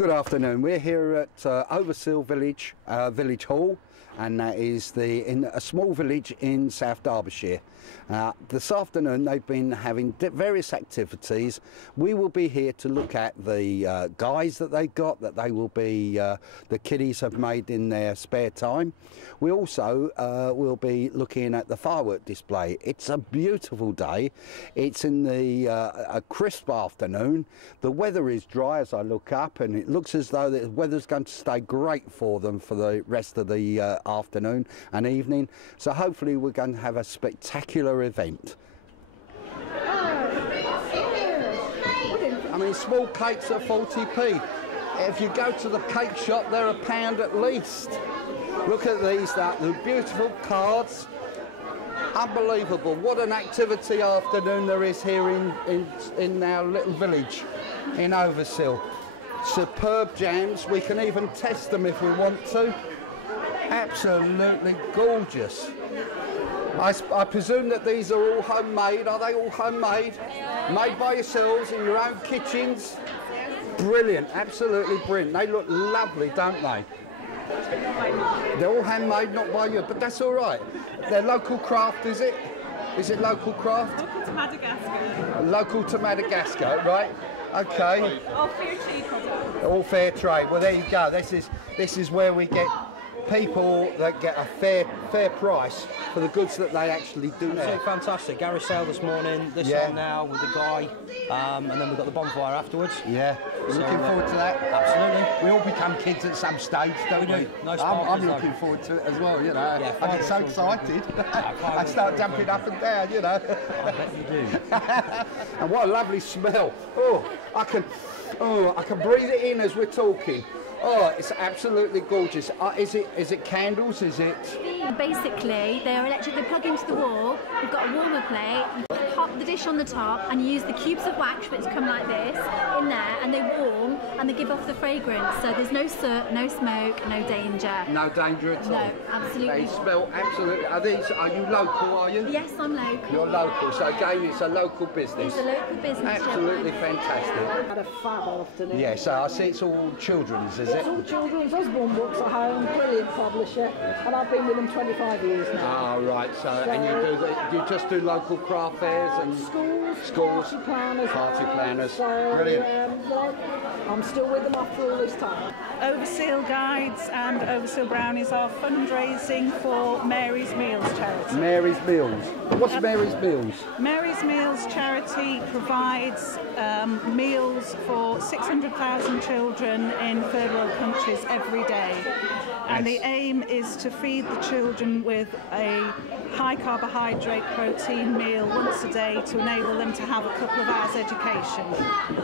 Good afternoon. We're here at Overseal Village, Village Hall, and that is in a small village in South Derbyshire. This afternoon they've been having various activities. We will be here to look at the guys that they've got, that they will be, the kiddies have made in their spare time. We also will be looking at the firework display. It's a beautiful day. It's in a crisp afternoon. The weather is dry as I look up, and it looks as though the weather's going to stay great for them for the rest of the afternoon and evening. So hopefully we're going to have a spectacular event. I mean, small cakes are 40p. If you go to the cake shop, they're £1 at least. Look at these, the beautiful cards. Unbelievable. What an activity afternoon there is here in our little village in Overseal. Superb jams. We can even test them if we want to. Absolutely gorgeous. I presume that these are all homemade. Are they all homemade? Made by yourselves in your own kitchens? Brilliant, absolutely brilliant. They look lovely, don't they? They're all handmade, not by you, but that's all right. They're local craft, is it? Is it local craft? Local to Madagascar. Local to Madagascar, right? Okay. All fair trade. All fair trade. Well, there you go. This is where we get people that get a fair price for the goods that they actually do now. Absolutely fantastic. Garage sale this morning, this one now with the guy, and then we've got the bonfire afterwards. Yeah, so, looking forward to that. Absolutely. We all become kids at some stage, don't we? Nice. I'm looking forward to it as well, you know. Yeah, I get so excited. I start jumping up and down, you know. I bet you do. And what a lovely smell. Oh, I can breathe it in as we're talking. Oh, it's absolutely gorgeous. Is it candles? Is it? Basically, they're electric. They plug into the wall. We've got a warmer plate. You pop the dish on the top, and you use the cubes of wax, which come like this, in there, and they warm and they give off the fragrance. So there's no soot, no smoke, no danger. No danger at all. No, absolutely. They smell absolutely. Are you local? Are you? Yes, I'm local. You're local. So again, it's a local business. It's a local business. Absolutely fantastic. Had a fab afternoon. Yeah. So I see it's all children's, is it? It's all children's. Osborne Books at home, brilliant publisher, and I've been with them 25 years now. Oh, right. So and you just do local craft fairs and schools, party planners. So, brilliant. I'm still with them after all this time. Overseal Guides and Overseal Brownies are fundraising for Mary's Meals charity. Mary's Meals. What's Mary's Meals? Mary's Meals charity provides meals for 600,000 children in third world countries every day. And the aim is to feed the children with a high carbohydrate protein meal once a day to enable them to have a couple of hours education,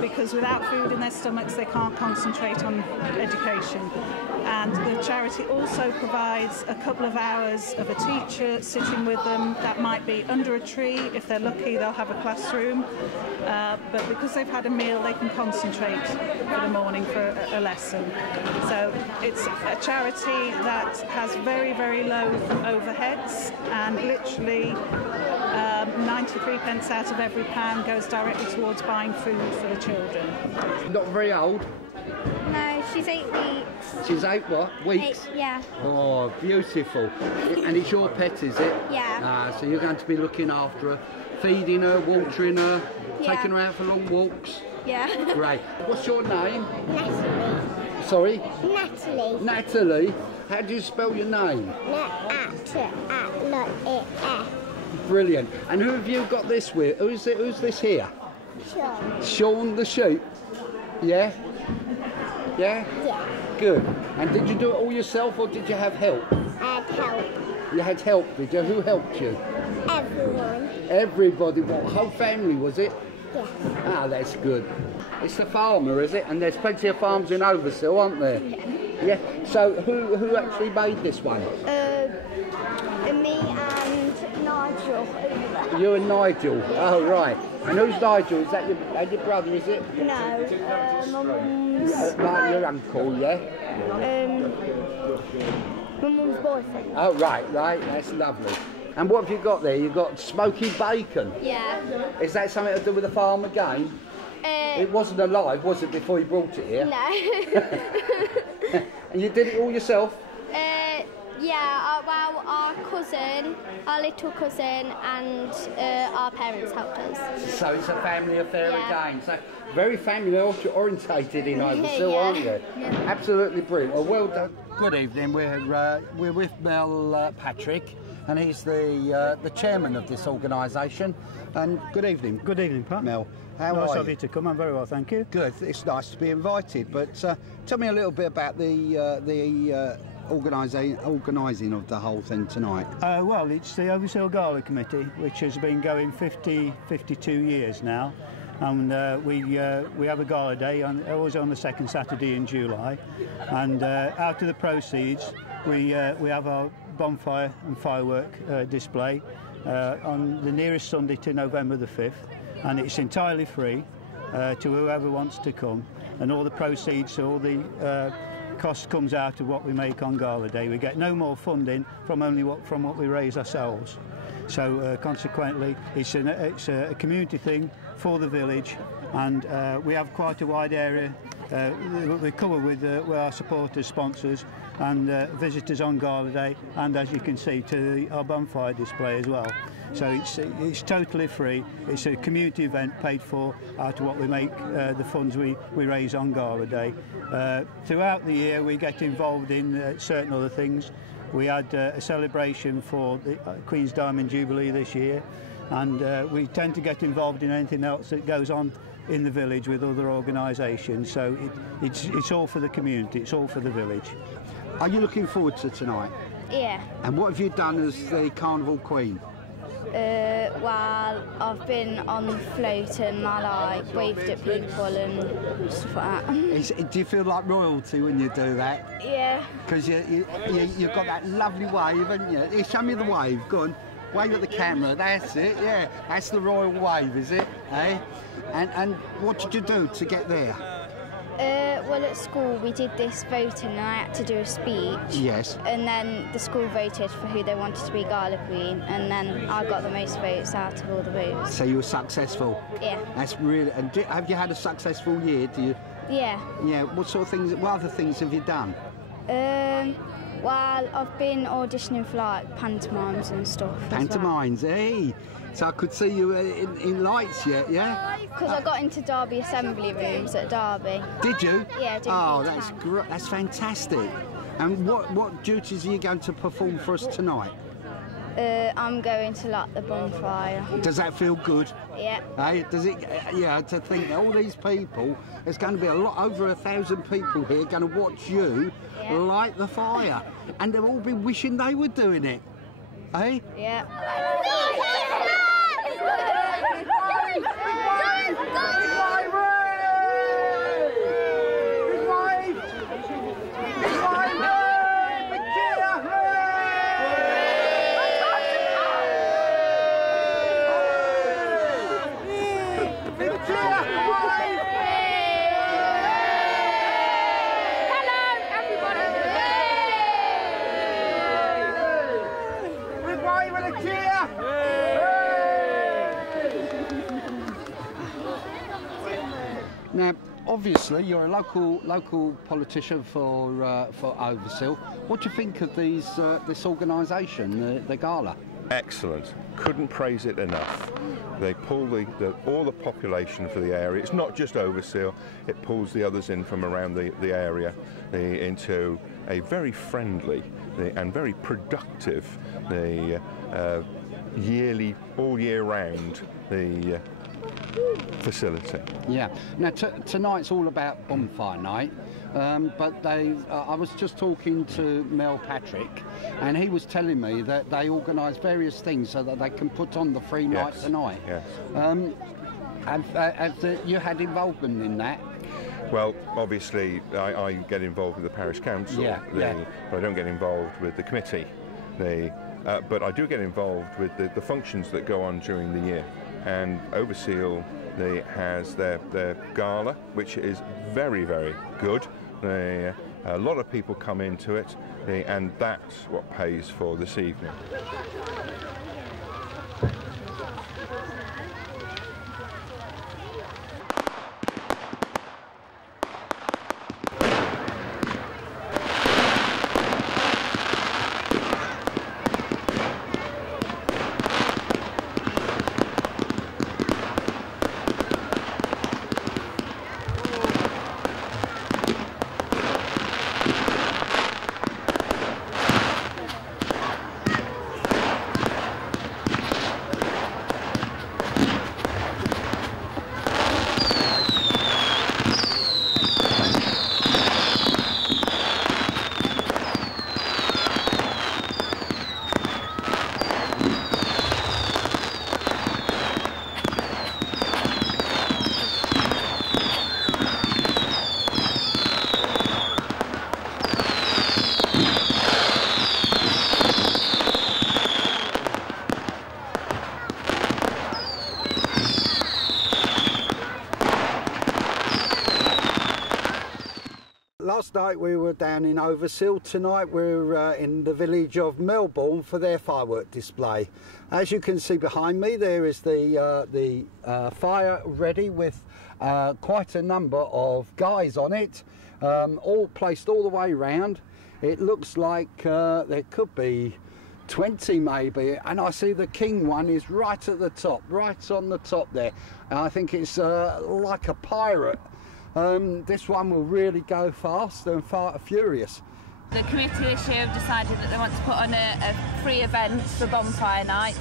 because without food in their stomachs they can't concentrate on education. And the charity also provides a couple of hours of a teacher sitting with them. That might be under a tree. If they're lucky, they'll have a classroom, but because they've had a meal they can concentrate for the morning for a lesson. So it's a charity that has very, very low overheads, and literally 93 pence out of every pound goes directly towards buying food for the children. Not very old. No, she's 8 weeks. She's 8 what? Weeks? 8, yeah. Oh, beautiful. And it's your pet, is it? Yeah. So you're going to be looking after her, feeding her, watering her, taking her out for long walks? Yeah. Great. What's your name? Natalie. Sorry? Natalie. Natalie. How do you spell your name? Brilliant. And who have you got this with? Who's this here? Sean. Sean the sheep? Yeah? Yeah? Yeah. Good. And did you do it all yourself, or did you have help? I had help. You had help, did you? Who helped you? Everyone. Everybody. What, whole family, was it? Yes. Ah, that's good. It's the farmer, is it? And there's plenty of farms in Overseal, aren't there? Yeah. So who actually made this one? Me and Nigel. You and Nigel. Oh, right. And who's Nigel? Is that your brother, is it? No. Mum's. Like your uncle, yeah? My mum's boyfriend. Oh, right. That's lovely. And what have you got there? You've got smoky bacon. Yeah. Is that something to do with the farm again? It wasn't alive, was it, before you brought it here? No. And you did it all yourself? Yeah, well, our little cousin and our parents helped us. So it's a family affair Yeah. again. So very family orientated in Overseal, Yeah. aren't you? Yeah. Absolutely brilliant. Well, well done. Good evening. We're with Mel Patrick, and he's the chairman of this organisation. And good evening. Good evening, Pat. Mel. How Nice are of you to come. I'm very well, thank you. Good. It's nice to be invited. But tell me a little bit about the organising of the whole thing tonight. Well, it's the Overseal Gala Committee, which has been going 52 years now, and we have a gala day always on the second Saturday in July, and out of the proceeds we have our bonfire and firework display on the nearest Sunday to November the 5th, and it's entirely free to whoever wants to come, and all the proceeds, all the cost comes out of what we make on Gala Day. We get no more funding from what we raise ourselves. So consequently, it's a community thing for the village, and we have quite a wide area we cover with our supporters, sponsors, and visitors on Gala Day, and as you can see, to our bonfire display as well. So it's totally free. It's a community event paid for out of what we make, the funds we raise on Gala Day. Throughout the year we get involved in certain other things. We had a celebration for the Queen's Diamond Jubilee this year, and we tend to get involved in anything else that goes on in the village with other organisations. So it's all for the community, it's all for the village. Are you looking forward to tonight? Yeah. And what have you done as the Carnival Queen? Well, I've been on the float and I waved at people and stuff like that. Do you feel like royalty when you do that? Yeah. Because you've got that lovely wave, haven't you? Here, show me the wave. Go on, wave at the camera. That's it. Yeah, that's the royal wave, is it? Eh? And what did you do to get there? Well, at school we did this voting and I had to do a speech. Yes. And then the school voted for who they wanted to be Gala Queen, and then I got the most votes out of all the votes. So you were successful? Yeah. That's really... And have you had a successful year? Do you? Yeah. Yeah. What sort of things, what other things have you done? Well, I've been auditioning for like pantomimes and stuff. Pantomimes, hey! So I could see you in lights yet, yeah? Because I got into Derby Assembly Rooms at Derby. Did you? Yeah, I did. Oh, that's great. That's fantastic. And what duties are you going to perform for us tonight? I'm going to light the bonfire. Does that feel good? Yeah. Hey, does it? Yeah, to think that all these people, there's going to be over 1,000 people here going to watch you light the fire, and they'll all be wishing they were doing it. Hey? Yeah. Now, obviously, you're a local politician for Overseal. What do you think of this organisation, the Gala? Excellent. Couldn't praise it enough. They pull all the population for the area. It's not just Overseal. It pulls the others in from around the area into a very friendly and very productive yearly, all year round facility. Yeah. Now tonight's all about bonfire night, but I was just talking to Mel Patrick, and he was telling me that they organise various things so that they can put on the free night tonight. Yes. Have you had involvement in that? Well, obviously, I get involved with the parish council, but I don't get involved with the committee. But I do get involved with the functions that go on during the year. And Overseal has their gala, which is very, very good. A lot of people come into it, and that's what pays for this evening. last night we were down in Overseal. Tonight we're in the village of Melbourne for their firework display. As you can see behind me, there is the fire ready with quite a number of guys on it, all placed all the way round. It looks like there could be 20 maybe, and I see the king one is right at the top, right on the top there. And I think it's like a pirate. This one will really go fast and furious. The committee this year have decided that they want to put on a free event for Bonfire Night,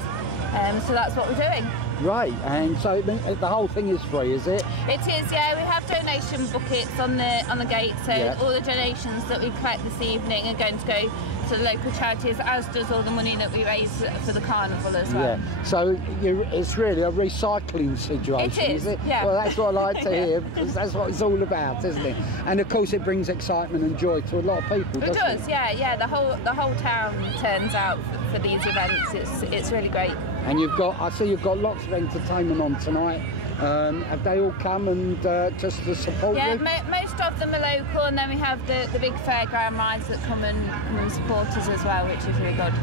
so that's what we're doing. Right, and so the whole thing is free, is it? It is, yeah. We have donation buckets on the gate, so yeah. All the donations that we collect this evening are going to go to the local charities, as does all the money that we raise for the carnival as well. Yeah, so it's really a recycling situation, it is it? Yeah. Well, that's what I like to hear, because that's what it's all about, isn't it? And of course it brings excitement and joy to a lot of people, doesn't it? It does, yeah. The whole town turns out for these events. It's really great. And I see you've got lots of entertainment on tonight. Have they all come and just to support you? Yeah, most of them are local, and then we have the big fairground rides that come and support us as well, which is really good.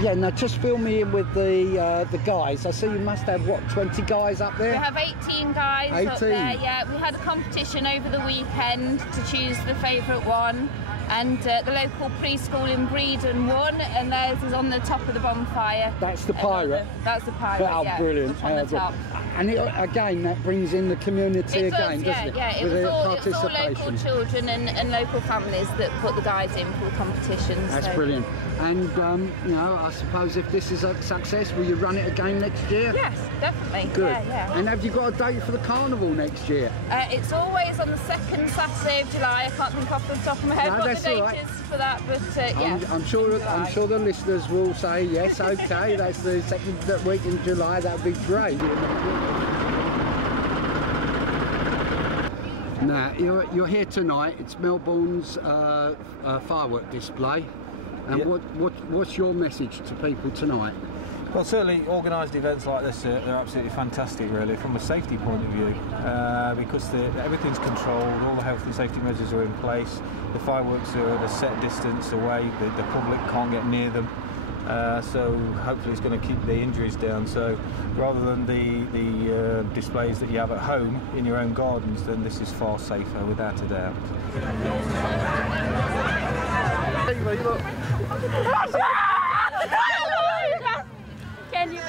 Yeah, now just fill me in with the guys. I see you must have, what, 20 guys up there? We have 18 guys up there, yeah. We had a competition over the weekend to choose the favourite one, and the local preschool in Breedon won, and theirs is on the top of the bonfire. That's the pirate? That's the pirate, oh, yeah. Brilliant. On the top. And again, that brings in the community doesn't it? Yeah. It was all local children and local families that put the guys in for the competition. That's brilliant. And, you know, I suppose if this is a success, will you run it again next year? Yes, definitely. Good. Yeah. And have you got a date for the carnival next year? It's always on the second Saturday of July. I can't think off the top of my head what the date is for that, but yeah. I'm sure the listeners will say yes. Okay, that's the second week in July. That would be great. Now you're here tonight. It's Melbourne's firework display. And what's your message to people tonight? Well, certainly organised events like this, they're absolutely fantastic, really, from a safety point of view, because everything's controlled, all the health and safety measures are in place, the fireworks are at a set distance away, the public can't get near them, so hopefully it's going to keep the injuries down. So rather than the displays that you have at home in your own gardens, then this is far safer, without a doubt. Can you